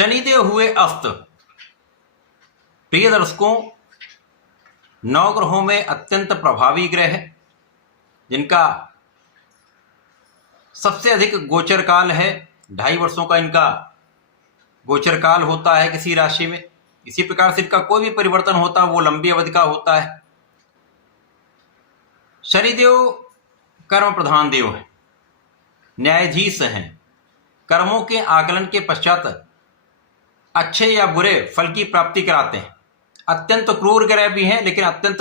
शनिदेव हुए अस्त। प्रिय दर्शकों, नवग्रहों में अत्यंत प्रभावी ग्रह है जिनका सबसे अधिक गोचर काल है। 2.5 वर्षों का इनका गोचर काल होता है किसी राशि में। इसी प्रकार से इनका कोई भी परिवर्तन होता है वो लंबी अवधि का होता है। शनिदेव कर्म प्रधान देव है, न्यायाधीश हैं, कर्मों के आकलन के पश्चात अच्छे या बुरे फल की प्राप्ति कराते हैं। अत्यंत क्रूर ग्रह भी हैं लेकिन अत्यंत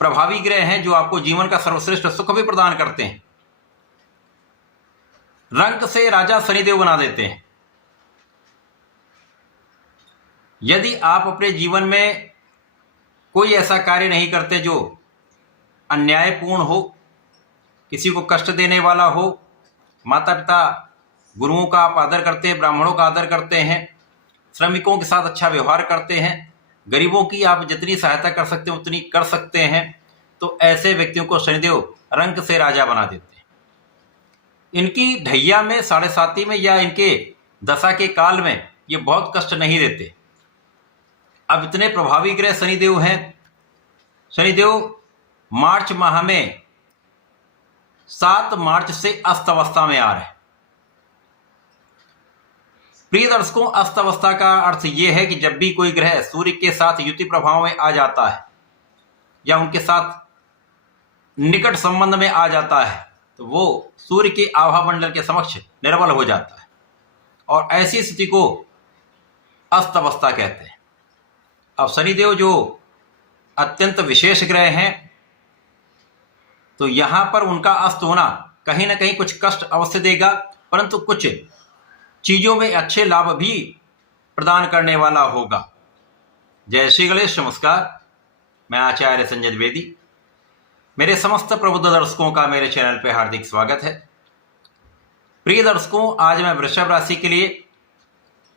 प्रभावी ग्रह हैं जो आपको जीवन का सर्वश्रेष्ठ सुख भी प्रदान करते हैं। रंक से राजा शनिदेव बना देते हैं। यदि आप अपने जीवन में कोई ऐसा कार्य नहीं करते जो अन्यायपूर्ण हो, किसी को कष्ट देने वाला हो, माता पिता गुरुओं का आप आदर करते हैं, ब्राह्मणों का आदर करते हैं, श्रमिकों के साथ अच्छा व्यवहार करते हैं, गरीबों की आप जितनी सहायता कर सकते हैं उतनी कर सकते हैं, तो ऐसे व्यक्तियों को शनिदेव रंक से राजा बना देते हैं। इनकी ढैया में, साढ़े साती में या इनके दशा के काल में ये बहुत कष्ट नहीं देते। अब इतने प्रभावी ग्रह शनिदेव हैं। शनिदेव मार्च माह में 7 मार्च से अस्त अवस्था में आ रहे हैं। प्रिय दर्शकों, अस्त अवस्था का अर्थ यह है कि जब भी कोई ग्रह सूर्य के साथ युति प्रभाव में आ जाता है या उनके साथ निकट संबंध में आ जाता है तो वो सूर्य के आभा मंडल के समक्ष निर्बल हो जाता है और ऐसी स्थिति को अस्त अवस्था कहते हैं। अब शनिदेव जो अत्यंत विशेष ग्रह हैं तो यहां पर उनका अस्त होना कहीं ना कहीं कुछ कष्ट अवश्य देगा, परंतु कुछ चीजों में अच्छे लाभ भी प्रदान करने वाला होगा। जय श्री गणेश। नमस्कार, मैं आचार्य संजय द्विवेदी। मेरे समस्त प्रबुद्ध दर्शकों का मेरे चैनल पर हार्दिक स्वागत है। प्रिय दर्शकों, आज मैं वृषभ राशि के लिए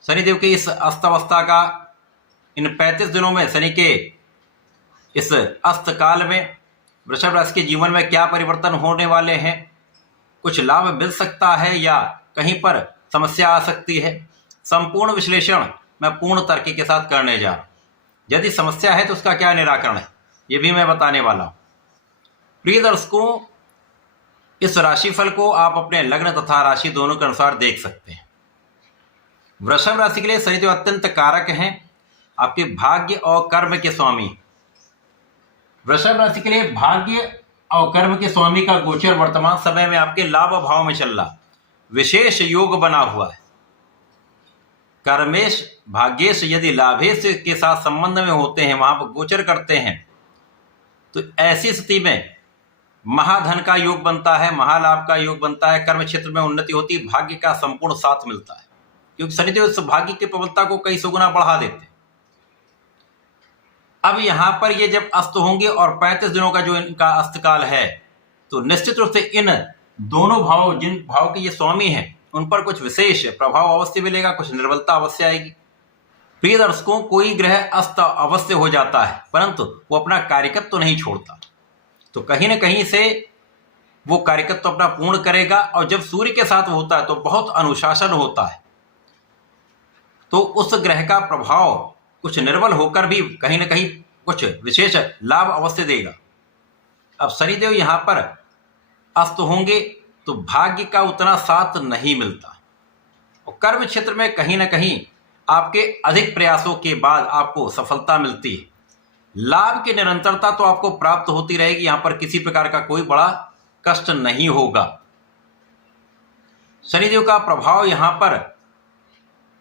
शनिदेव के इस अस्त अवस्था का, इन 35 दिनों में शनि के इस अस्त काल में वृषभ राशि के जीवन में क्या परिवर्तन होने वाले हैं, कुछ लाभ मिल सकता है या कहीं पर समस्या आ सकती है, संपूर्ण विश्लेषण मैं पूर्ण तर्क के साथ करने जा रहा हूं। यदि समस्या है तो उसका क्या निराकरण है ये भी मैं बताने वाला हूं। प्रिय दर्शकों, इस राशिफल को आप अपने लग्न तथा राशि दोनों के अनुसार देख सकते हैं। वृषभ राशि के लिए शनिदेव अत्यंत कारक हैं, आपके भाग्य और कर्म के स्वामी। वृषभ राशि के लिए भाग्य और कर्म के स्वामी का गोचर वर्तमान समय में आपके लाभ भाव में चल रहा, विशेष योग बना हुआ है। कर्मेश भाग्येश यदि लाभेश के साथ संबंध में होते हैं, वहां पर गोचर करते हैं, तो ऐसी स्थिति में महाधन का योग बनता है, महालाभ का योग बनता है, कर्म क्षेत्र में उन्नति होती है, भाग्य का संपूर्ण साथ मिलता है, क्योंकि शनिदेव इस भाग्य की प्रबलता को कई सौ गुना बढ़ा देते हैं। अब यहां पर ये जब अस्त होंगे और 35 दिनों का जो इनका अस्त काल है, तो निश्चित रूप से इन दोनों भाव, जिन भाव के ये स्वामी हैं, उन पर कुछ विशेष प्रभाव अवश्य मिलेगा, कुछ निर्बलता अवश्य आएगी। प्रिय दर्शकों, कोई ग्रह अस्त अवश्य हो जाता है परंतु वो अपना कार्यकत्व तो नहीं छोड़ता, तो कहीं ना कहीं से वो कार्यकत्व अपना पूर्ण करेगा। और जब सूर्य के साथ होता है तो बहुत अनुशासन होता है, तो उस ग्रह का प्रभाव कुछ निर्बल होकर भी कहीं ना कहीं कुछ विशेष लाभ अवश्य देगा। अब शनिदेव यहां पर अस्त होंगे तो भाग्य का उतना साथ नहीं मिलता और कर्म क्षेत्र में कहीं ना कहीं आपके अधिक प्रयासों के बाद आपको सफलता मिलती है। लाभ की निरंतरता तो आपको प्राप्त होती रहेगी, यहां पर किसी प्रकार का कोई बड़ा कष्ट नहीं होगा। शनिदेव का प्रभाव यहां पर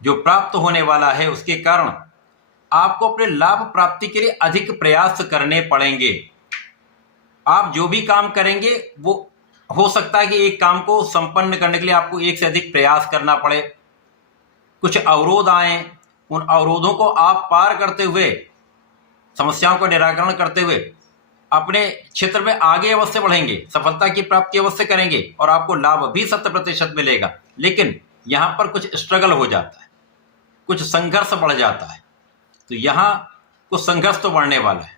जो प्राप्त होने वाला है उसके कारण आपको अपने लाभ प्राप्ति के लिए अधिक प्रयास करने पड़ेंगे। आप जो भी काम करेंगे वो हो सकता है कि एक काम को संपन्न करने के लिए आपको एक से अधिक प्रयास करना पड़े, कुछ अवरोध आए, उन अवरोधों को आप पार करते हुए, समस्याओं का निराकरण करते हुए अपने क्षेत्र में आगे अवश्य बढ़ेंगे, सफलता की प्राप्ति अवश्य करेंगे और आपको लाभ भी 100% मिलेगा। लेकिन यहां पर कुछ स्ट्रगल हो जाता है, कुछ संघर्ष बढ़ जाता है, तो यहां कुछ संघर्ष तो बढ़ने वाला है।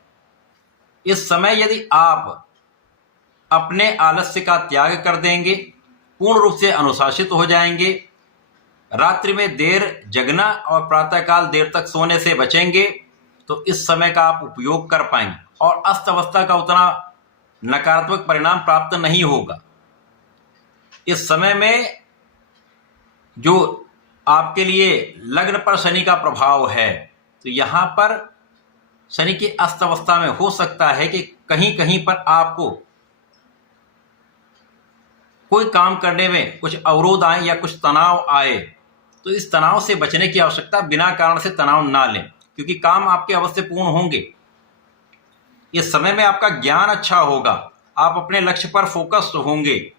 इस समय यदि आप अपने आलस्य का त्याग कर देंगे, पूर्ण रूप से अनुशासित हो जाएंगे, रात्रि में देर जगना और प्रातःकाल देर तक सोने से बचेंगे तो इस समय का आप उपयोग कर पाएंगे और अस्त अवस्था का उतना नकारात्मक परिणाम प्राप्त नहीं होगा। इस समय में जो आपके लिए लग्न पर शनि का प्रभाव है, तो यहां पर शनि की अस्त अवस्था में हो सकता है कि कहीं कहीं पर आपको कोई काम करने में कुछ अवरोध आए या कुछ तनाव आए, तो इस तनाव से बचने की आवश्यकता, बिना कारण से तनाव ना लें, क्योंकि काम आपके अवश्य पूर्ण होंगे। इस समय में आपका ज्ञान अच्छा होगा, आप अपने लक्ष्य पर फोकस्ड होंगे।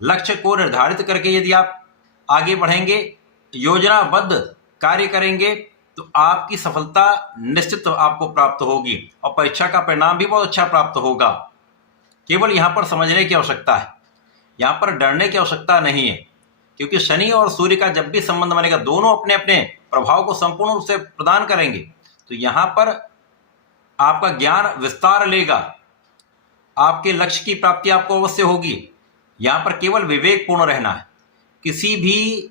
लक्ष्य को निर्धारित करके यदि आप आगे बढ़ेंगे, योजनाबद्ध कार्य करेंगे, तो आपकी सफलता निश्चित आपको प्राप्त होगी और परीक्षा का परिणाम भी बहुत अच्छा प्राप्त होगा। केवल यहाँ पर समझने की आवश्यकता है, यहाँ पर डरने की आवश्यकता नहीं है, क्योंकि शनि और सूर्य का जब भी संबंध बनेगा, दोनों अपने अपने प्रभाव को संपूर्ण रूप से प्रदान करेंगे। तो यहाँ पर आपका ज्ञान विस्तार लेगा, आपके लक्ष्य की प्राप्ति आपको अवश्य होगी। यहाँ पर केवल विवेकपूर्ण रहना है। किसी भी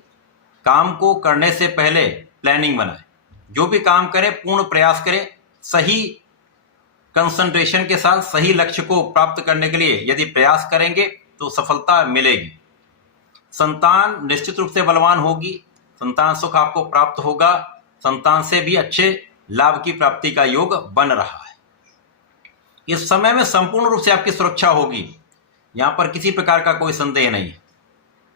काम को करने से पहले प्लानिंग बनाए, जो भी काम करें पूर्ण प्रयास करें, सही कंसंट्रेशन के साथ सही लक्ष्य को प्राप्त करने के लिए यदि प्रयास करेंगे तो सफलता मिलेगी। संतान निश्चित रूप से बलवान होगी, संतान सुख आपको प्राप्त होगा, संतान से भी अच्छे लाभ की प्राप्ति का योग बन रहा है। इस समय में संपूर्ण रूप से आपकी सुरक्षा होगी, यहाँ पर किसी प्रकार का कोई संदेह नहीं है।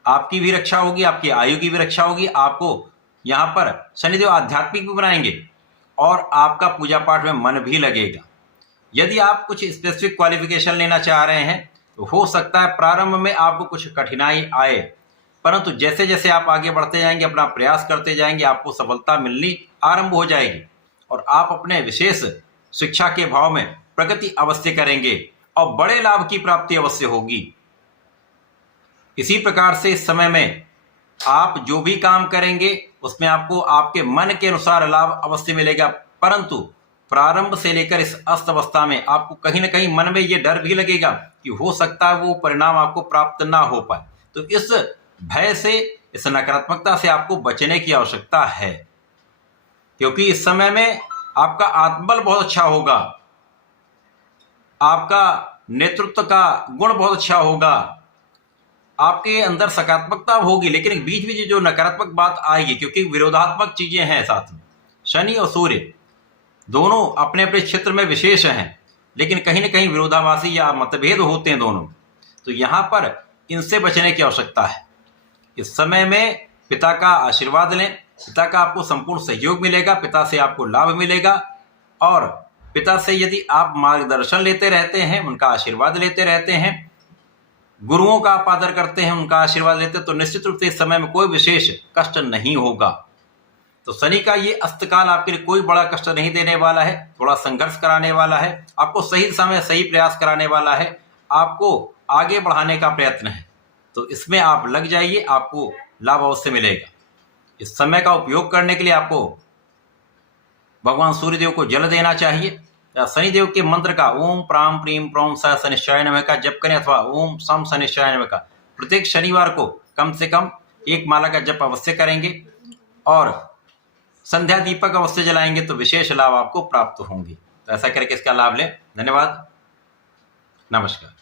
आपकी भी रक्षा होगी, आपकी आयु की भी रक्षा होगी। आपको यहाँ पर शनिदेव आध्यात्मिक भी बनाएंगे और आपका पूजा पाठ में मन भी लगेगा। यदि आप कुछ स्पेसिफिक क्वालिफिकेशन लेना चाह रहे हैं तो हो सकता है प्रारंभ में आपको कुछ कठिनाई आए, परंतु जैसे जैसे आप आगे बढ़ते जाएंगे, अपना प्रयास करते जाएंगे, आपको सफलता मिलनी आरंभ हो जाएगी और आप अपने विशेष शिक्षा के भाव में प्रगति अवश्य करेंगे और बड़े लाभ की प्राप्ति अवश्य होगी। इसी प्रकार से इस समय में आप जो भी काम करेंगे उसमें आपको आपके मन के अनुसार लाभ अवश्य मिलेगा, परंतु प्रारंभ से लेकर इस अस्त अवस्था में आपको कहीं ना कहीं मन में ये डर भी लगेगा कि हो सकता है वो परिणाम आपको प्राप्त ना हो पाए। तो इस भय से, इस नकारात्मकता से आपको बचने की आवश्यकता है, क्योंकि इस समय में आपका आत्मबल बहुत अच्छा होगा, आपका नेतृत्व का गुण बहुत अच्छा होगा, आपके अंदर सकारात्मकता होगी, लेकिन बीच बीच जो नकारात्मक बात आएगी, क्योंकि विरोधात्मक चीजें हैं साथ में। शनि और सूर्य दोनों अपने अपने क्षेत्र में विशेष हैं, लेकिन कहीं ना कहीं विरोधाभासी या मतभेद होते हैं दोनों। तो यहाँ पर इनसे बचने की आवश्यकता है। इस समय में पिता का आशीर्वाद लें, पिता का आपको संपूर्ण सहयोग मिलेगा, पिता से आपको लाभ मिलेगा और पिता से यदि आप मार्गदर्शन लेते रहते हैं, उनका आशीर्वाद लेते रहते हैं, गुरुओं का आप आदर करते हैं, उनका आशीर्वाद लेते हैं, तो निश्चित रूप से इस समय में कोई विशेष कष्ट नहीं होगा। तो शनि का ये अस्तकाल आपके लिए कोई बड़ा कष्ट नहीं देने वाला है, थोड़ा संघर्ष कराने वाला है, आपको सही दिशा में सही प्रयास कराने वाला है, आपको आगे बढ़ाने का प्रयत्न है। तो इसमें आप लग जाइए, आपको लाभ अवश्य मिलेगा। इस समय का उपयोग करने के लिए आपको भगवान सूर्यदेव को जल देना चाहिए, या शनिदेव के मंत्र का ओम प्राम प्रीम प्रोम स शनिश्चराय नमः का जप करें, अथवा ओम सम शनिश्चराय नमः का प्रत्येक शनिवार को कम से कम एक माला का जप अवश्य करेंगे और संध्या दीपक अवश्य जलाएंगे तो विशेष लाभ आपको प्राप्त होंगे। तो ऐसा करके इसका लाभ लें। धन्यवाद, नमस्कार।